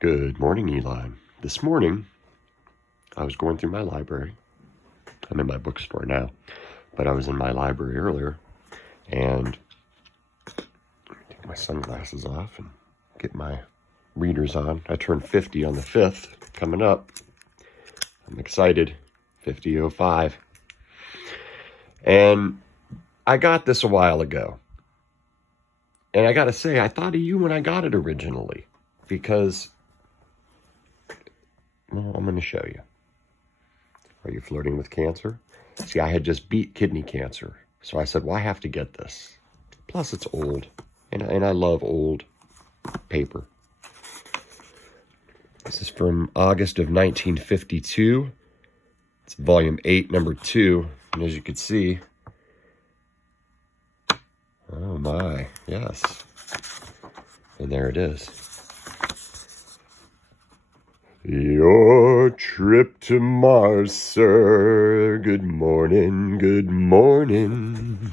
Good morning, Elon. This morning, I was going through my library. I'm in my bookstore now, but I was in my library earlier, and take my sunglasses off and get my readers on. I turned 50 on the 5th, coming up. I'm excited. 50:05. And I got this a while ago. And I gotta say, I thought of you when I got it originally, because well, I'm going to show you. Are you flirting with cancer? See, I had just beat kidney cancer. So I said, well, I have to get this. Plus, it's old. And I love old paper. This is from August of 1952. It's volume 8, number 2. And as you can see, oh my, yes. And there it is. Your trip to Mars, sir. Good morning, good morning.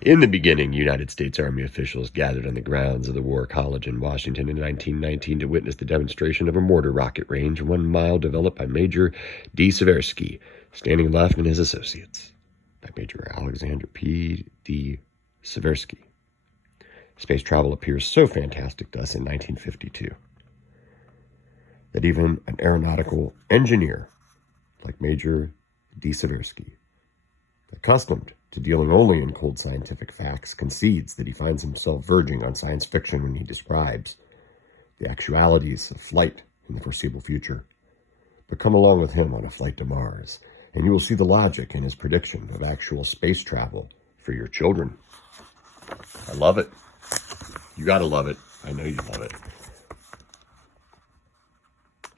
In the beginning, United States Army officials gathered on the grounds of the War College in Washington in 1919 to witness the demonstration of a mortar rocket range 1 mile developed by Major D. Seversky, Standing Left, and his associates. By Major Alexander P. D. Seversky. Space travel appears so fantastic to us in 1952. That even an aeronautical engineer like Major D. Seversky, accustomed to dealing only in cold scientific facts, concedes that he finds himself verging on science fiction when he describes the actualities of flight in the foreseeable future. But come along with him on a flight to Mars, and you will see the logic in his prediction of actual space travel for your children. I love it. You gotta love it. I know you love it.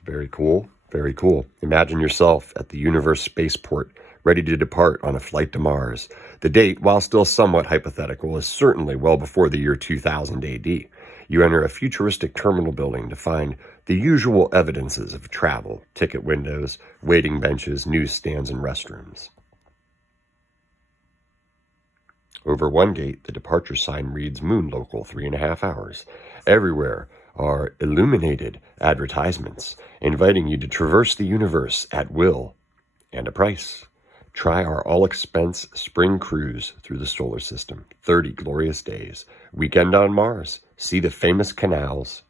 Very cool, very cool. Imagine yourself at the Universe spaceport, ready to depart on a flight to Mars. The date, while still somewhat hypothetical, is certainly well before the year 2000 AD. You enter a futuristic terminal building to find the usual evidences of travel: ticket windows, waiting benches, newsstands, and restrooms. Over one gate, the departure sign reads Moon Local 3.5 hours. Everywhere are illuminated advertisements inviting you to traverse the universe at will and a price. Try our all-expense spring cruise through the solar system. 30 glorious days. Weekend on Mars. See the famous canals.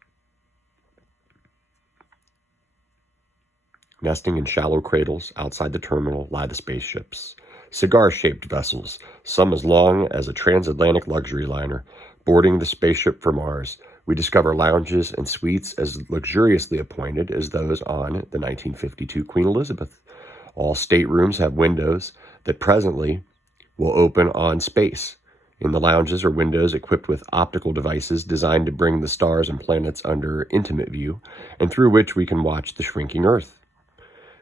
Nesting in shallow cradles outside the terminal lie the spaceships. Cigar-shaped vessels, some as long as a transatlantic luxury liner, boarding the spaceship for Mars. We discover lounges and suites as luxuriously appointed as those on the 1952 Queen Elizabeth. All staterooms have windows that presently will open on space. In the lounges are windows equipped with optical devices designed to bring the stars and planets under intimate view, and through which we can watch the shrinking Earth.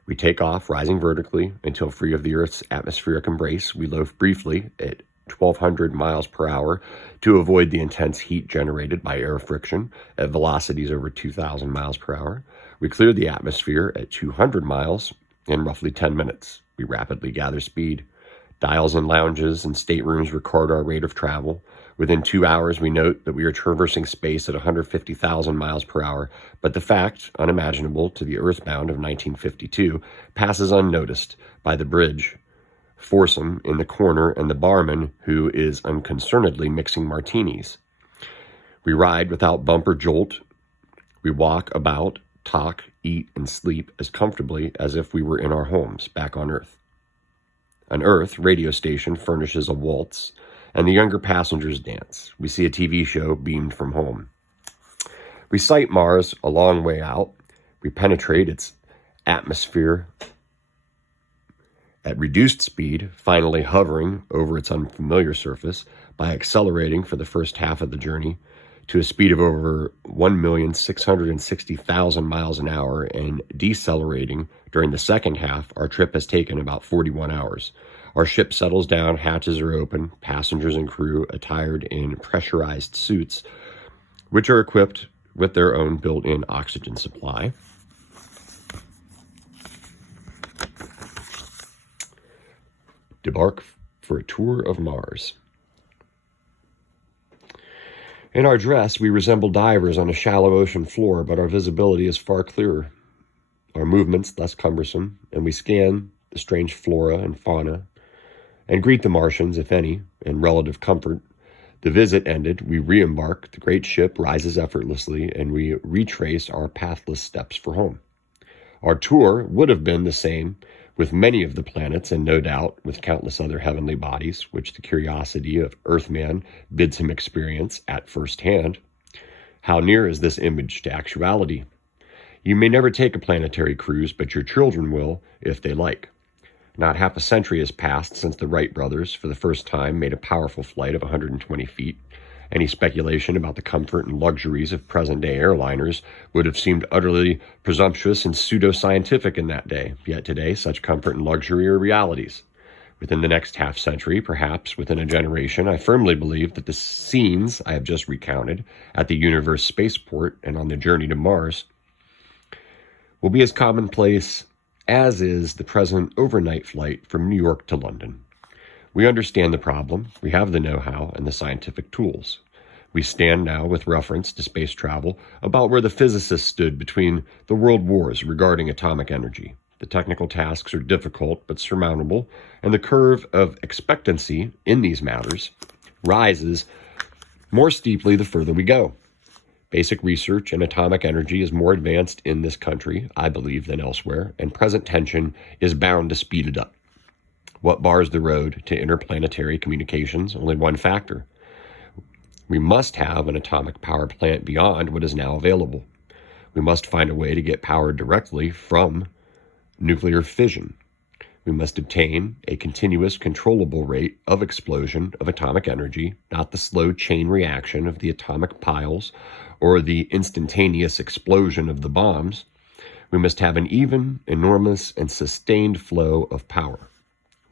We take off, rising vertically until free of the Earth's atmospheric embrace. We loaf briefly at 1,200 miles per hour to avoid the intense heat generated by air friction at velocities over 2,000 miles per hour. We clear the atmosphere at 200 miles in roughly 10 minutes. We rapidly gather speed. Dials in lounges and staterooms record our rate of travel. Within 2 hours, we note that we are traversing space at 150,000 miles per hour, but the fact, unimaginable to the earthbound of 1952, passes unnoticed by the bridge foursome in the corner and the barman who is unconcernedly mixing martinis. We ride without bump or jolt. We walk about, talk, eat, and sleep as comfortably as if we were in our homes back on Earth. An Earth radio station furnishes a waltz, and the younger passengers dance. We see a TV show beamed from home. We sight Mars a long way out. We penetrate its atmosphere at reduced speed, finally hovering over its unfamiliar surface by accelerating for the first half of the journey to a speed of over 1,660,000 miles an hour and decelerating during the second half. Our trip has taken about 41 hours. Our ship settles down, hatches are open, passengers and crew attired in pressurized suits, which are equipped with their own built-in oxygen supply. Debark for a tour of Mars. In our dress, we resemble divers on a shallow ocean floor, but our visibility is far clearer, our movements less cumbersome, and we scan the strange flora and fauna and greet the Martians, if any, in relative comfort. The visit ended, we re-embark, the great ship rises effortlessly, and we retrace our pathless steps for home. Our tour would have been the same with many of the planets, and no doubt with countless other heavenly bodies, which the curiosity of Earthman bids him experience at first hand. How near is this image to actuality? You may never take a planetary cruise, but your children will, if they like. Not half a century has passed since the Wright brothers, for the first time, made a powerful flight of 120 feet. Any speculation about the comfort and luxuries of present-day airliners would have seemed utterly presumptuous and pseudo-scientific in that day. Yet today, such comfort and luxury are realities. Within the next half-century, perhaps within a generation, I firmly believe that the scenes I have just recounted at the Universe spaceport and on the journey to Mars will be as commonplace as is the present overnight flight from New York to London. We understand the problem, we have the know-how and the scientific tools. We stand now, with reference to space travel, about where the physicists stood between the world wars regarding atomic energy. The technical tasks are difficult but surmountable, and the curve of expectancy in these matters rises more steeply the further we go. Basic research in atomic energy is more advanced in this country, I believe, than elsewhere, and present tension is bound to speed it up. What bars the road to interplanetary communications? Only one factor. We must have an atomic power plant beyond what is now available. We must find a way to get power directly from nuclear fission. We must obtain a continuous, controllable rate of explosion of atomic energy, not the slow chain reaction of the atomic piles or the instantaneous explosion of the bombs. We must have an even, enormous, and sustained flow of power.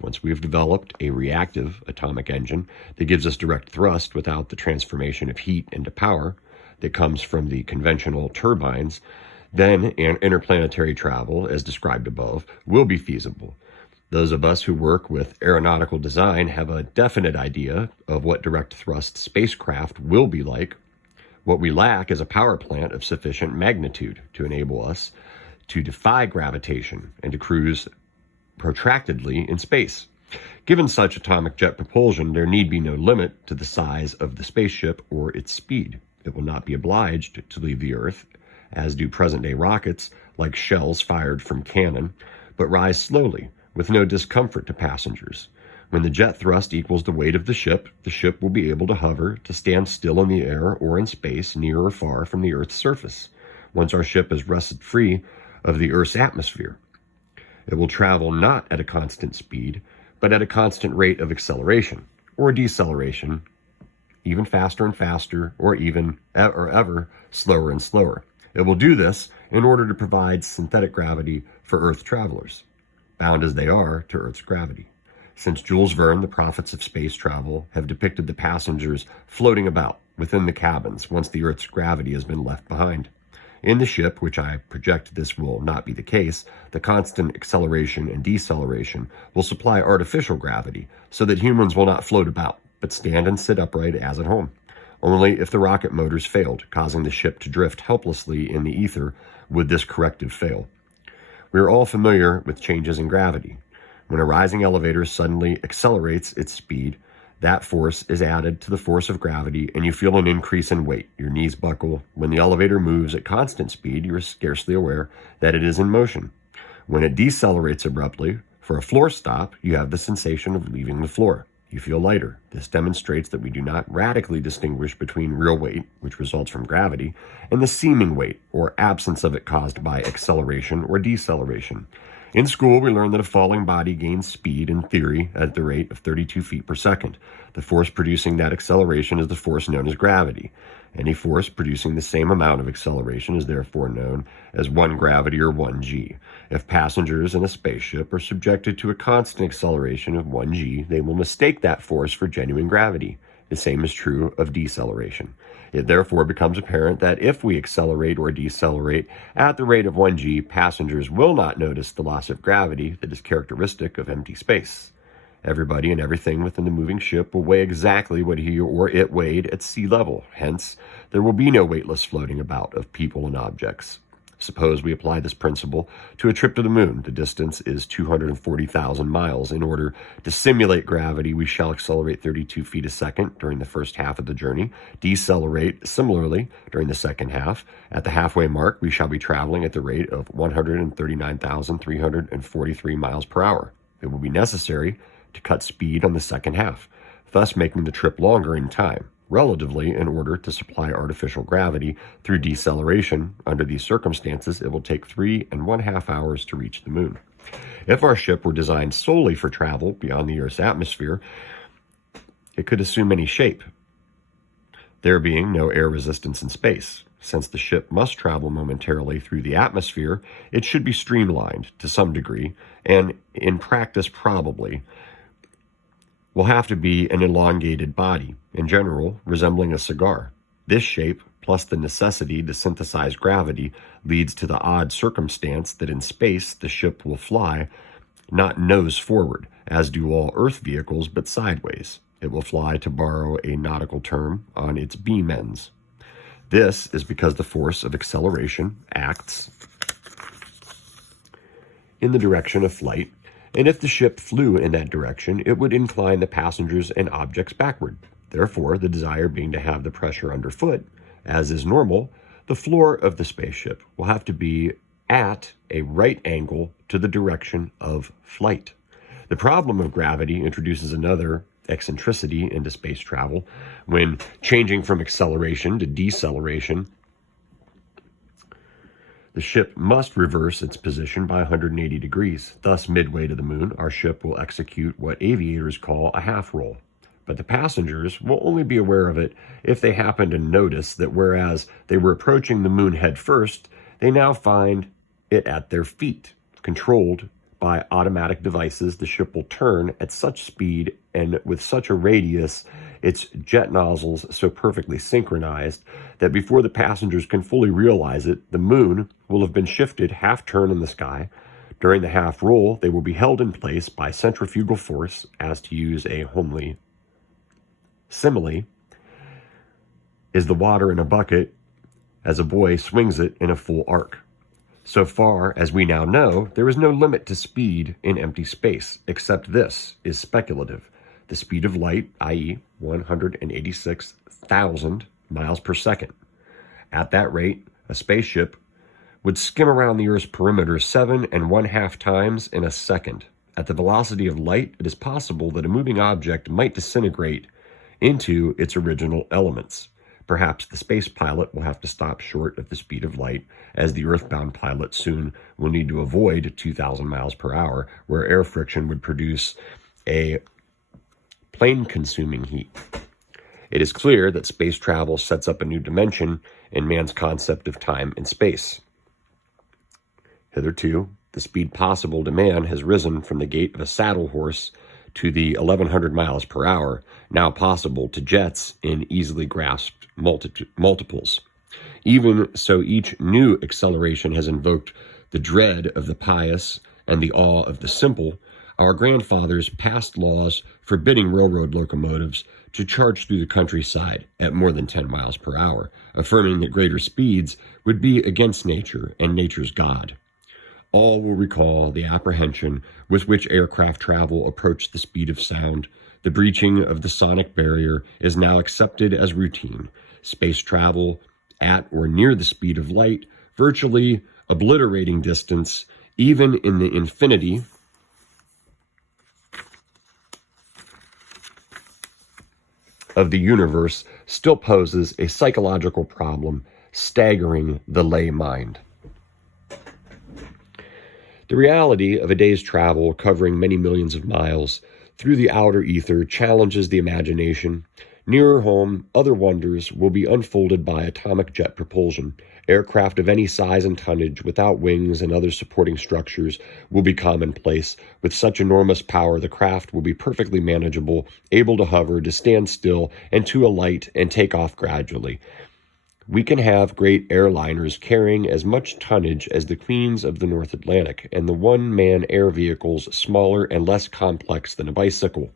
Once we have developed a reactive atomic engine that gives us direct thrust without the transformation of heat into power that comes from the conventional turbines, then interplanetary travel, as described above, will be feasible. Those of us who work with aeronautical design have a definite idea of what direct thrust spacecraft will be like. What we lack is a power plant of sufficient magnitude to enable us to defy gravitation and to cruise protractedly in space. Given such atomic jet propulsion, there need be no limit to the size of the spaceship or its speed. It will not be obliged to leave the Earth, as do present-day rockets, like shells fired from cannon, but rise slowly, with no discomfort to passengers. When the jet thrust equals the weight of the ship will be able to hover, to stand still in the air or in space, near or far from the Earth's surface, once our ship is rested free of the Earth's atmosphere. It will travel not at a constant speed, but at a constant rate of acceleration, or deceleration, even faster and faster, or ever slower and slower. It will do this in order to provide synthetic gravity for Earth travelers, bound as they are to Earth's gravity. Since Jules Verne, the prophets of space travel have depicted the passengers floating about within the cabins once the Earth's gravity has been left behind. In the ship, which I project this will not be the case, the constant acceleration and deceleration will supply artificial gravity so that humans will not float about, but stand and sit upright as at home. Only if the rocket motors failed, causing the ship to drift helplessly in the ether, would this corrective fail. We are all familiar with changes in gravity. When a rising elevator suddenly accelerates its speed, that force is added to the force of gravity, and you feel an increase in weight. Your knees buckle. When the elevator moves at constant speed, you are scarcely aware that it is in motion. When it decelerates abruptly, for a floor stop, you have the sensation of leaving the floor. You feel lighter. This demonstrates that we do not radically distinguish between real weight, which results from gravity, and the seeming weight, or absence of it caused by acceleration or deceleration. In school, we learn that a falling body gains speed, in theory, at the rate of 32 feet per second. The force producing that acceleration is the force known as gravity. Any force producing the same amount of acceleration is therefore known as 1 gravity or 1g. If passengers in a spaceship are subjected to a constant acceleration of 1g, they will mistake that force for genuine gravity. The same is true of deceleration. It therefore becomes apparent that if we accelerate or decelerate at the rate of 1g, passengers will not notice the loss of gravity that is characteristic of empty space. Everybody and everything within the moving ship will weigh exactly what he or it weighed at sea level. Hence, there will be no weightless floating about of people and objects. Suppose we apply this principle to a trip to the moon. The distance is 240,000 miles. In order to simulate gravity, we shall accelerate 32 feet a second during the first half of the journey, decelerate similarly during the second half. At the halfway mark, we shall be traveling at the rate of 139,343 miles per hour. It will be necessary to cut speed on the second half, thus making the trip longer in time. Relatively, in order to supply artificial gravity through deceleration. Under these circumstances, it will take 3.5 hours to reach the moon. If our ship were designed solely for travel beyond the Earth's atmosphere, it could assume any shape, there being no air resistance in space. Since the ship must travel momentarily through the atmosphere, it should be streamlined to some degree, and in practice probably will have to be an elongated body, in general resembling a cigar. This shape, plus the necessity to synthesize gravity, leads to the odd circumstance that in space the ship will fly not nose forward, as do all Earth vehicles, but sideways. It will fly, to borrow a nautical term, on its beam ends. This is because the force of acceleration acts in the direction of flight, and if the ship flew in that direction, it would incline the passengers and objects backward. Therefore, the desire being to have the pressure underfoot, as is normal, the floor of the spaceship will have to be at a right angle to the direction of flight. The problem of gravity introduces another eccentricity into space travel. When changing from acceleration to deceleration, the ship must reverse its position by 180 degrees. Thus, midway to the moon, our ship will execute what aviators call a half roll. But the passengers will only be aware of it if they happen to notice that whereas they were approaching the moon head first, they now find it at their feet. Controlled by automatic devices, the ship will turn at such speed and with such a radius, its jet nozzles so perfectly synchronized, that before the passengers can fully realize it, the moon will have been shifted half turn in the sky. During the half roll, they will be held in place by centrifugal force, as to use a homely simile, is the water in a bucket as a boy swings it in a full arc. So far as we now know, there is no limit to speed in empty space, except this is speculative. The speed of light, i.e. 186,000 miles per second. At that rate, a spaceship would skim around the Earth's perimeter 7.5 times in a second. At the velocity of light, it is possible that a moving object might disintegrate into its original elements. Perhaps the space pilot will have to stop short of the speed of light, as the earthbound pilot soon will need to avoid 2,000 miles per hour, where air friction would produce a plane-consuming heat. It is clear that space travel sets up a new dimension in man's concept of time and space. Hitherto, the speed possible to man has risen from the gait of a saddle horse to the 1,100 miles per hour, now possible to jets in easily grasped multiples. Even so, each new acceleration has invoked the dread of the pious and the awe of the simple. Our grandfathers passed laws forbidding railroad locomotives to charge through the countryside at more than 10 miles per hour, affirming that greater speeds would be against nature and nature's God. All will recall the apprehension with which aircraft travel approached the speed of sound. The breaching of the sonic barrier is now accepted as routine. Space travel at or near the speed of light, virtually obliterating distance, even in the infinity of the universe, still poses a psychological problem staggering the lay mind. The reality of a day's travel covering many millions of miles through the outer ether challenges the imagination. Nearer home, other wonders will be unfolded by atomic jet propulsion. Aircraft of any size and tonnage, without wings and other supporting structures, will be commonplace. With such enormous power, the craft will be perfectly manageable, able to hover, to stand still, and to alight and take off gradually. We can have great airliners carrying as much tonnage as the queens of the North Atlantic, and the one-man air vehicles smaller and less complex than a bicycle.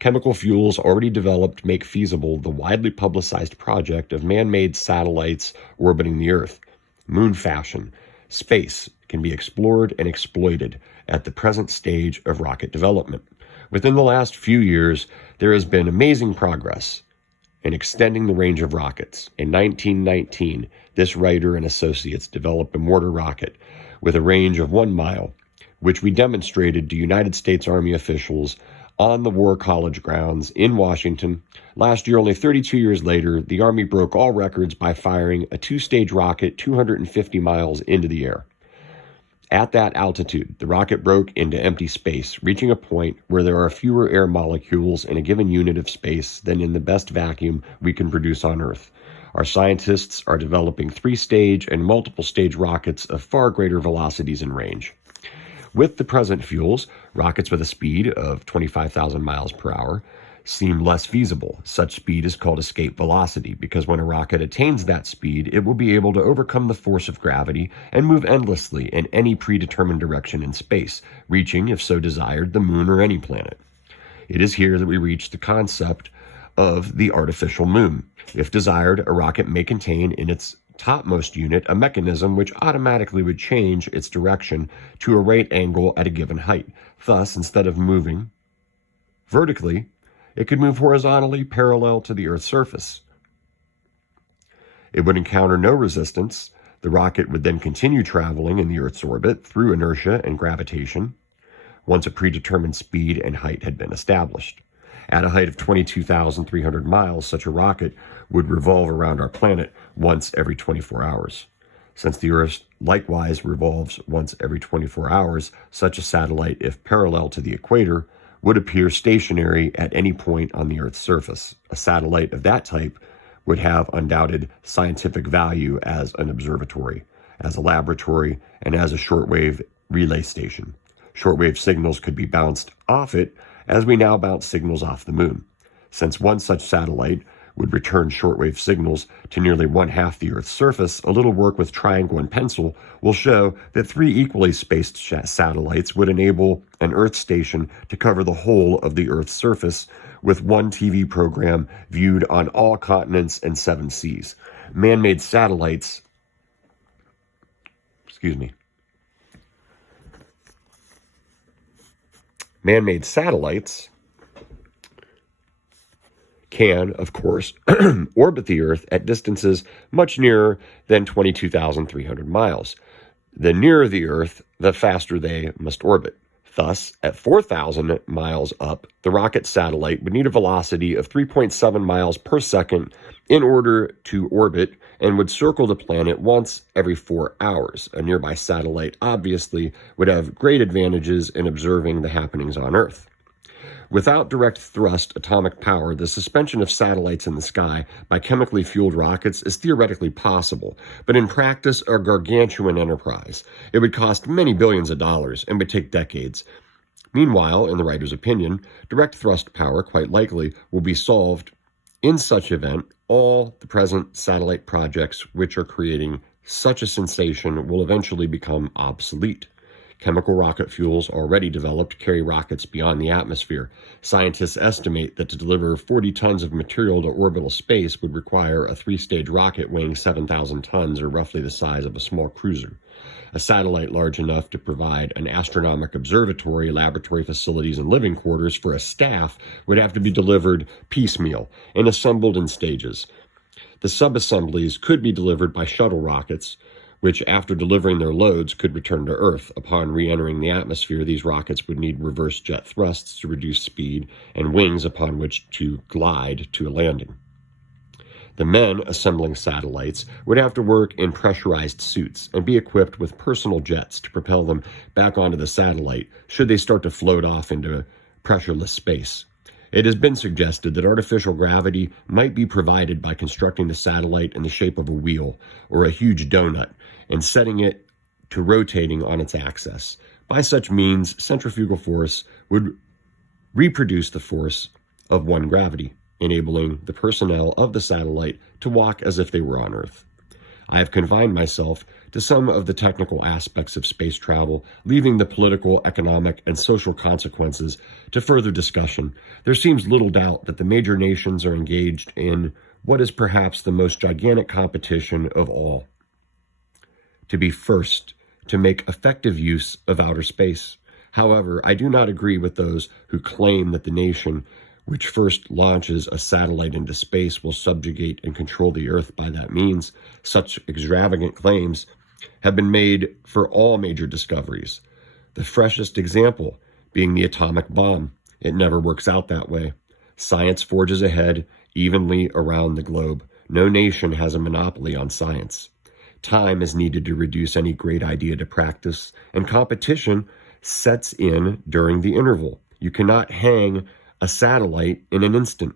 Chemical fuels already developed make feasible the widely publicized project of man-made satellites orbiting the Earth. Moon fashion, space can be explored and exploited at the present stage of rocket development. Within the last few years, there has been amazing progress in extending the range of rockets. In 1919, this writer and associates developed a mortar rocket with a range of 1 mile, which we demonstrated to United States Army officials on the War College grounds in Washington. Last year, only 32 years later, the Army broke all records by firing a 2-stage rocket 250 miles into the air. At that altitude, the rocket broke into empty space, reaching a point where there are fewer air molecules in a given unit of space than in the best vacuum we can produce on Earth. Our scientists are developing 3-stage and multiple-stage rockets of far greater velocities and range. With the present fuels, rockets with a speed of 25,000 miles per hour seem less feasible. Such speed is called escape velocity because when a rocket attains that speed, it will be able to overcome the force of gravity and move endlessly in any predetermined direction in space, reaching, if so desired, the moon or any planet. It is here that we reach the concept of the artificial moon. If desired, a rocket may contain in its topmost unit a mechanism which automatically would change its direction to a right angle at a given height. Thus, instead of moving vertically, it could move horizontally parallel to the Earth's surface. It would encounter no resistance. The rocket would then continue traveling in the Earth's orbit through inertia and gravitation once a predetermined speed and height had been established. At a height of 22,300 miles, such a rocket would revolve around our planet once every 24 hours. Since the Earth likewise revolves once every 24 hours, such a satellite, if parallel to the equator, would appear stationary at any point on the Earth's surface. A satellite of that type would have undoubted scientific value as an observatory, as a laboratory, and as a shortwave relay station. Shortwave signals could be bounced off it as we now bounce signals off the moon. Since one such satellite would return shortwave signals to nearly 1/2 the Earth's surface, a little work with triangle and pencil will show that 3 equally spaced satellites would enable an Earth station to cover the whole of the Earth's surface with one TV program viewed on all continents and 7 seas. Man-made satellites, Man-made satellites can, of course, orbit the Earth at distances much nearer than 22,300 miles. The nearer the Earth, the faster they must orbit. Thus, at 4,000 miles up, the rocket satellite would need a velocity of 3.7 miles per second in order to orbit and would circle the planet once every 4 hours. A nearby satellite obviously would have great advantages in observing the happenings on Earth. Without direct thrust atomic power, the suspension of satellites in the sky by chemically fueled rockets is theoretically possible, but in practice a gargantuan enterprise. It would cost many billions of dollars and would take decades. Meanwhile, in the writer's opinion, direct thrust power quite likely will be solved. In such event, all the present satellite projects which are creating such a sensation will eventually become obsolete. Chemical rocket fuels already developed carry rockets beyond the atmosphere. Scientists estimate that to deliver 40 tons of material to orbital space would require a 3-stage rocket weighing 7,000 tons, or roughly the size of a small cruiser. A satellite large enough to provide an astronomical observatory, laboratory facilities, and living quarters for a staff would have to be delivered piecemeal and assembled in stages. The subassemblies could be delivered by shuttle rockets, which, after delivering their loads, could return to Earth. Upon re-entering the atmosphere, these rockets would need reverse jet thrusts to reduce speed and wings upon which to glide to a landing. The men assembling satellites would have to work in pressurized suits and be equipped with personal jets to propel them back onto the satellite should they start to float off into pressureless space. It has been suggested that artificial gravity might be provided by constructing the satellite in the shape of a wheel or a huge donut and setting it to rotating on its axis. By such means, centrifugal force would reproduce the force of one gravity. enabling the personnel of the satellite to walk as if they were on Earth. I have confined myself to some of the technical aspects of space travel, leaving the political, economic, and social consequences to further discussion. There seems little doubt that the major nations are engaged in what is perhaps the most gigantic competition of all: to be first to make effective use of outer space. However, I do not agree with those who claim that the nation which first launches a satellite into space will subjugate and control the Earth by that means. Such extravagant claims have been made for all major discoveries, the freshest example being the atomic bomb. It never works out that way. Science forges ahead evenly around the globe. No nation has a monopoly on science. Time is needed to reduce any great idea to practice, and competition sets in during the interval. You cannot hang a satellite in an instant.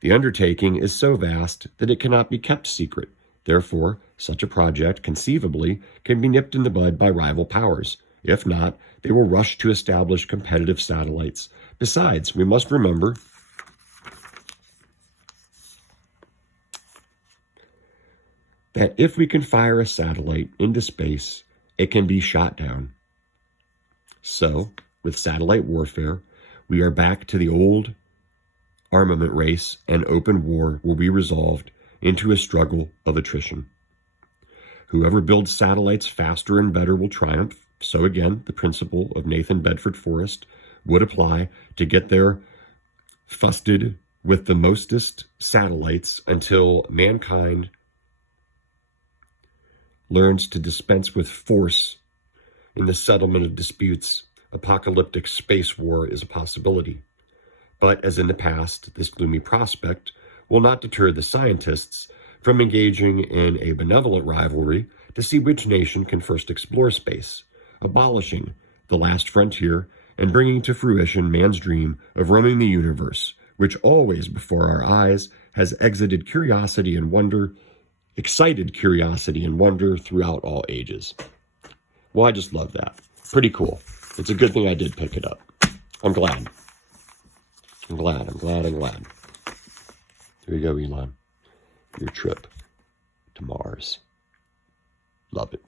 The undertaking is so vast that it cannot be kept secret. Therefore, such a project conceivably can be nipped in the bud by rival powers. If not, they will rush to establish competitive satellites. Besides, we must remember that if we can fire a satellite into space, it can be shot down. So, with satellite warfare, we are back to the old armament race, and open war will be resolved into a struggle of attrition. Whoever builds satellites faster and better will triumph. So again, the principle of Nathan Bedford Forrest would apply to get there fussed with the mostest satellites until mankind learns to dispense with force in the settlement of disputes. Apocalyptic space war is a possibility. But as in the past, this gloomy prospect will not deter the scientists from engaging in a benevolent rivalry to see which nation can first explore space, abolishing the last frontier and bringing to fruition man's dream of roaming the universe, which always before our eyes has excited curiosity and wonder throughout all ages. Well, I just love that. Pretty cool. It's a good thing I did pick it up. I'm glad. Here you go, Elon. Your trip to Mars. Love it.